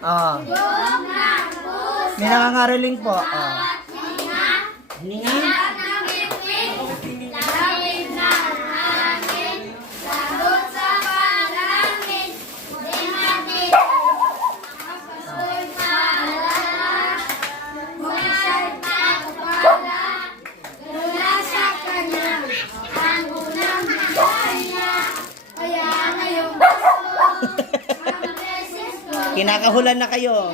Oh. May nangangaroling po. Oh. Hininga. Kinakahulan na kayo.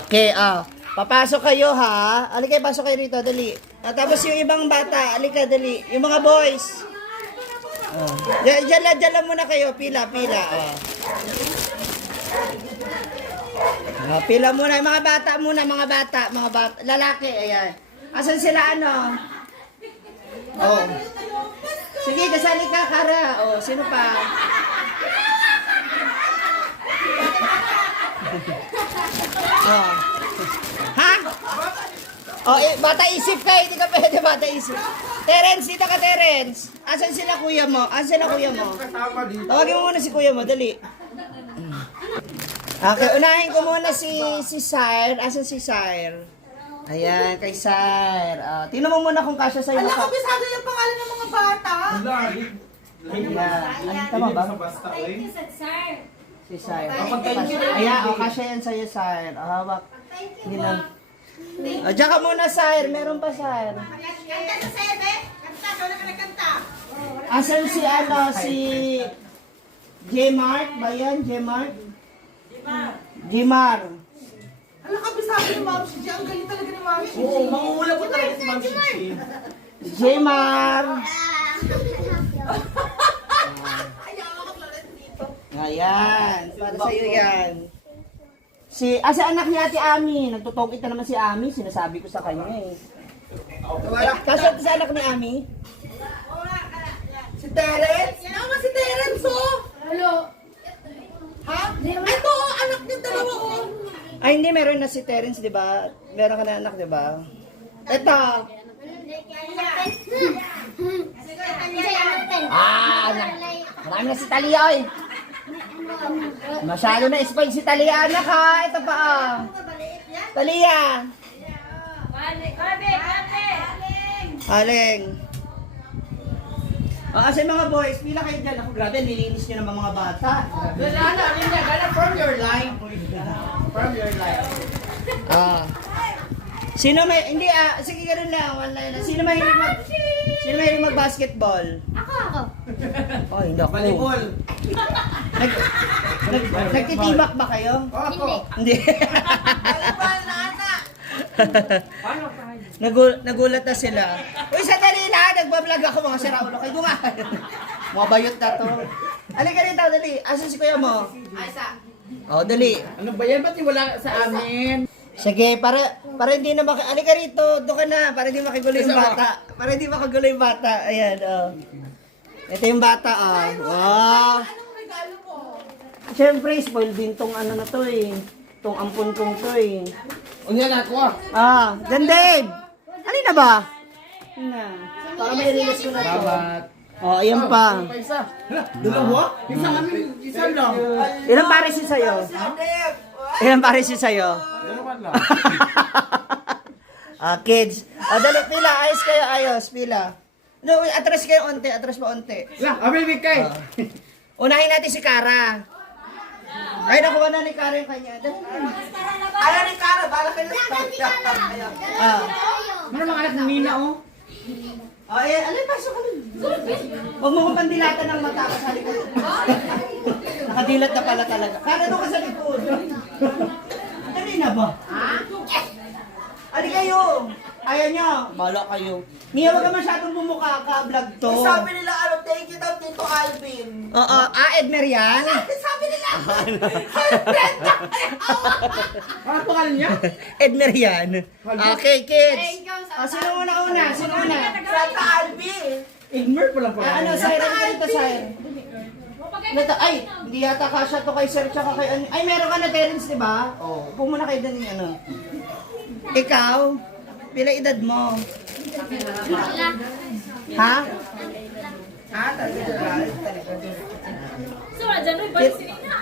Okay, papasok kayo ha. Alika, pasok kayo rito, dali. Tapos yung ibang bata, alika, dali. Yung mga boys. Diyan lang muna kayo, pila. Pila muna, mga bata, lalaki, ayan. Asan sila, ano? Oh. Sige, kasali ka, Kara. Oh, sino pa? Oh. Ha? Oh, bata isip ka, hindi ka pwede bata isip. Terence, dito ka, Terence. Asan sila kuya mo? Tawagin mo muna si kuya mo, dali. Okay, unahin ko muna si Sire. Asan si Sire? Ayan, kay Sire. Tingnan mo muna kung kasya sa'yo. Alam ko, bisado yung pangalan ng mga bata. Ayan. Tama ba? Si Sire. Ayan, kasya yan sa'yo, Sire. Hawak. Hindi lang. Diyan ka muna, Sire. Meron pa, Sire. Kanta sa sebe. Kanta, wala ka nagkanta. Asan si, si J-Mart ba yan? J-Mart? Jimar. Alam ka, bisado yung Ma'am Shichi. Ang galing talaga ni Ma'am Shichi. Oo, mangungula po talaga si Ma'am Shichi. Jimar. Ayan, para sa'yo yan. Si anak ni Ate Ami. Nagtutokit na naman si Ami. Sinasabi ko sa kanya eh. Kasi sa anak ni Ami? Si Terence? Naman si Terence, oh! Hello? Ha? Ito, anak niya dalawa, oh! Ay, hindi. Meron na si Terence, di ba? Meron ka na anak, di ba? Ito. Anak. Marami na si Talia, oy. Masyado na spoil si Talia, anak, ha? Ito pa, Talia. Aling. Kasi mga boys, pila kayo dyan. Ako, grabe, nilinis nyo ng mga bata. Gala, from your line. From your line. Sino may, hindi sige ganun lang, one line lang. Sino mahilig mag-basketball? Ako. Oh, hindi ako. Volleyball. Nagtitibak ba kayo? Ako. Hindi. Volleyball na, anak. Nagulat na sila. Uy, sandali lang, nagbablog ako mga siraulo. Kayo nga. Mga bayot na to. Halika dito, dali. Asan si kuya mo? Aysa. Oh, dali. Ano ba yan? Ba't wala sa amin? Sige, para hindi na halika rito, doon ka na, para hindi makigulo yung bata. Para hindi makigulo yung bata. Ayan, Ito yung bata, Wow. Anong regalo mo? Siyempre, spoil din tong ano na to eh. Tong ampun kong to eh. Unyan ako. Dan Dave! Alin na ba? Na. Para may release ko na to. Babat. Ayan pa. Isa. Dalawa? Isa kami, isa lang. Ilang pares yun sa'yo? Ilang pares yun sa'yo? Dalawa lang. Kids. Dali, pila. Ayos kayo, ayos. Pila. No, atras kayo onte. Atras pa onte. Lang, abibig kay. Unahin natin si Kara. Ay, nakuha na ni Kara yung kanya. Ayaw ni Cara, bala kayo na. Ano mga anak ng Nina, oh? Alay, pasok ka. Huwag mo kong pandilatan ng mata ka sa likod. Nakadilat na pala talaga. Kara doon ka sa likod. Dali na ba? Ali kayo. Ayaw niya. Bala kayo. Mia, wag ka masyadong bumuka ka. Vlog to. Sabi nila, thank you daw Tito Alvin. Oo. Edmer yan? Sabi nila, Ano pangalan niya? Edmer yan. Okay, kids. Thank you, Santa. Sino una? Sino una? Santa Alvin. Igmer pa lang pala. Sire? Ano ito, Sire? Ay, hindi yata kasya to kay Sir tsaka kay... Ay, meron ka na Terence, di ba? Oo. Upo muna kayo din yung ano. Ikaw? Pila edad mo? Ha?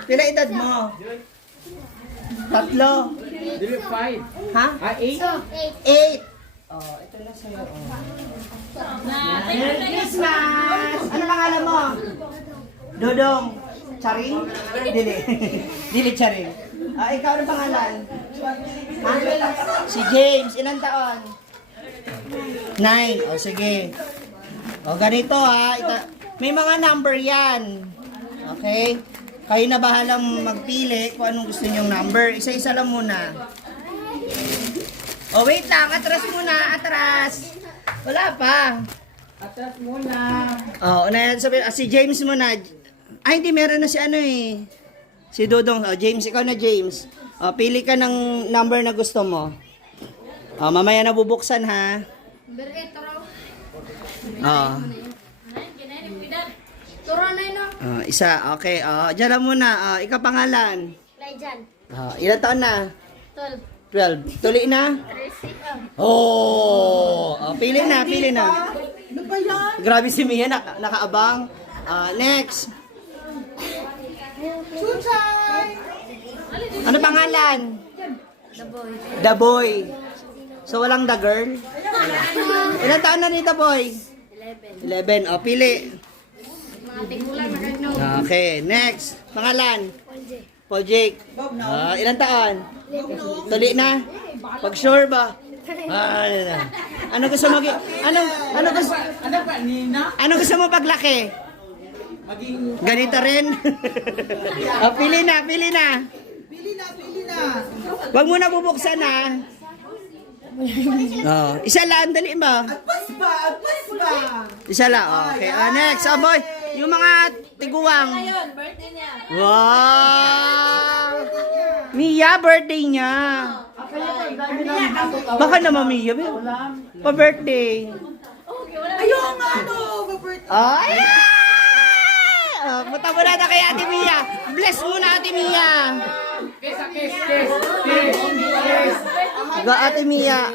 Pila edad mo? 3. Dili 5. Ha? 8. 8. Oh, ito na sa'yo. Oh. Merry Christmas! Ano pangalan mo? Dodong. Charing? Dili. Dili Charing. Ikaw ang pangalan? Ha? Si James. Ilang taon? 9. O, sige. O, ganito ha. May mga number yan. Okay? Kayo na bahalang magpili kung anong gusto nyong number. Isa-isa lang muna. Oh, wait lang. Atras muna. Atras. Wala pa. Atras muna. Oh, sabi, si James muna. Ay, hindi. Meron na si ano eh. Si Dodong. Oh, James. Ikaw na, James. Oh, pili ka ng number na gusto mo. Oh, mamaya na bubuksan ha. Oh. Isa. Okay. Oh, dyan lang muna. Ikaw pangalan. Oh, ilan taon na? 12. Tuli na? Oh, pili na, pili na. Ano ba yan? Grabe si Mia, nakaabang. Next. Chuchay! Ano pangalan? The Boy. So, walang The Girl? Ilan taon na ni The Boy? 11. O, pili. Okay, next. Pangalan? Paul Jake. Ilan taon? Tuli na? Pag sure ba? Ano na? Ano gusto mo? Ano gusto mo paglaki? Ganito rin? Pili na, pili na. Pili na, pili na. Huwag mo na bubuksan ha. Isa lang, dali ba? Agpas ba? Agpas ba? Isa lang, okay. Next, boy. Yung mga tiguang. Wow! Mia, birthday niya. Baka naman Mia, pa-birthday. Ayaw nga no! Birthday. Ay! Punta mo na kay Ate Mia. Bless muna Ate Mia. Kiss, kiss, kiss. Kiss. Go Ate Mia.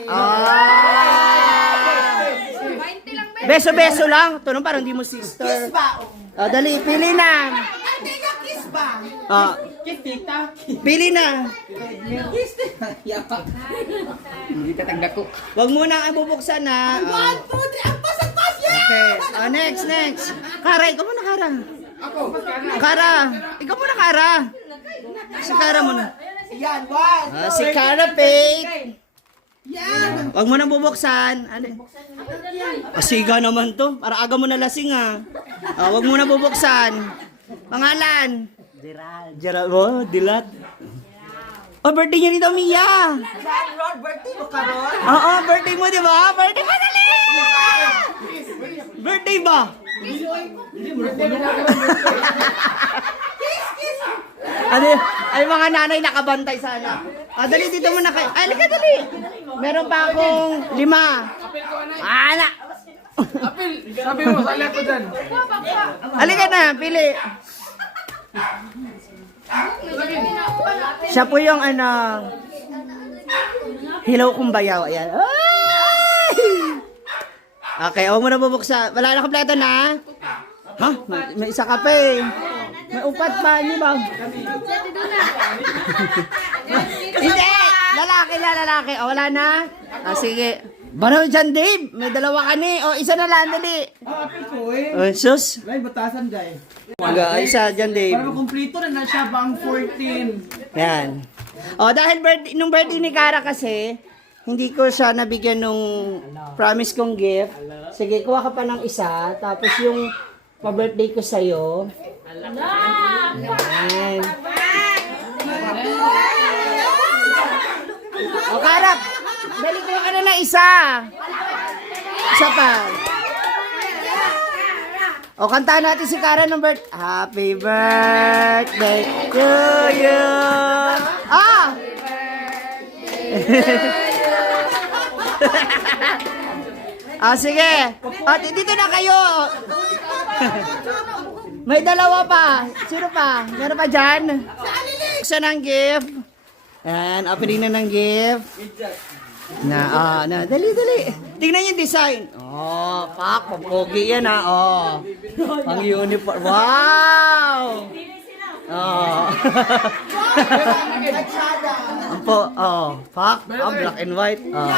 Beso-beso lang. Ito nung parang di mo sister. Kiss ba? Dali, pili na. Ate niya kiss ba? Kiss, tita. Pili na. Kiss Hindi tatagda ko. Huwag mo na bubuksan na. 1, 2, 3, agpas, agpas! Yeah! Okay. Next. Kara, ikaw muna Kara. Ako. Kara, ikaw muna Kara. Si Kara muna. Yan, 1. Si Kara Pate. Yan! Huwag mo na bubuksan. Ano? Asiga naman to. Para aga mo na lasing ha. Huwag mo na bubuksan. Pangalan? Gerald. Oh, Dilat. Oh, birthday niya dito, Mia. Ron, birthday mo ka, Ron? Oo, birthday mo, di ba? Birthday mo, dali! Birthday ba? Ano, ay mga nanay nakabantay sana. Dali dito muna kayo. Ay, halika dali. Meron pa akong 5. Ana. Apil, sabi mo, sali ako dyan. Halika na, pili. Siya po yung Hilaw Kumbayaw. Ayan. Ay! Okay, huwag mo na bubuksan. Wala na kompleto na? Ha? May isa ka pa eh. May upat pa, hindi ba? Hindi! Lalaki. O, wala na? Sige. Baro dyan, Dave. May 2 ka ni. O, isa na lang, dali. Apil ko eh. O, sus. May batasan dyan. Isa dyan, Dave. Para makumplito na siya bang 14. Yan. O, dahil nung birthday ni Kara kasi, hindi ko siya nabigyan nung promise kong gift. Sige, kuha ka pa ng isa. Tapos yung pa-birthday ko sa'yo. Yan. O, Kara, dali ko ka na ng isa. Isa pa. O, kantahan natin si Kara ng birthday. Happy birthday to you. Sige. Dito na kayo. May 2 pa. Sino pa? Meron pa dyan? Buksan ang gift. Ayan, opening na ng gift. Dali. Tingnan yung design. Oh, pak, papogi yan ha. Oh. Ang uniform. Wow! Oh. Ang po, pak, black and white. Oh.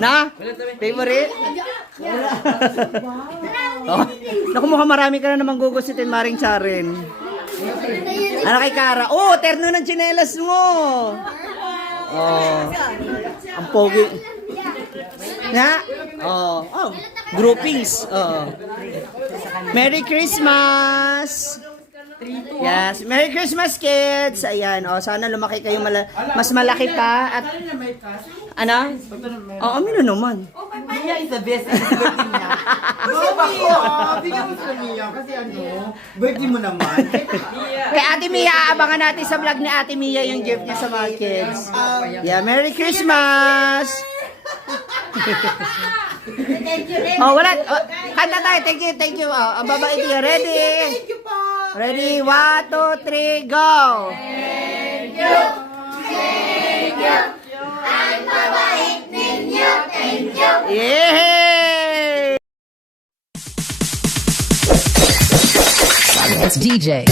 Na? Favorite? Oh. Naku, mukhang marami ka na namang gugusitin, Maring Charin. Ano kay Kara? Oh, terno ng tsinelas mo. Oh. Ang pogi. Na? Groupings. Merry Christmas! Yes, Merry Christmas kids! Ayan, sana lumaki kayo mas malaki pa at ano? Amino naman. Mia is the best. It's birthday niya. Gusto ba ko? Bigyan mo sa Mia. Kasi birthday mo naman. Kay Ate Mia, abangan natin sa vlog ni Ate Mia yung gift niya sa mga kids. Yeah, Merry Christmas! Wala. Kanta tayo. Thank you. Ang babae niya. Ready? Thank you po. Ready? 1, 2, 3, go! Thank you. Ang babait ninyo. Thank you. Yay! It's DJ.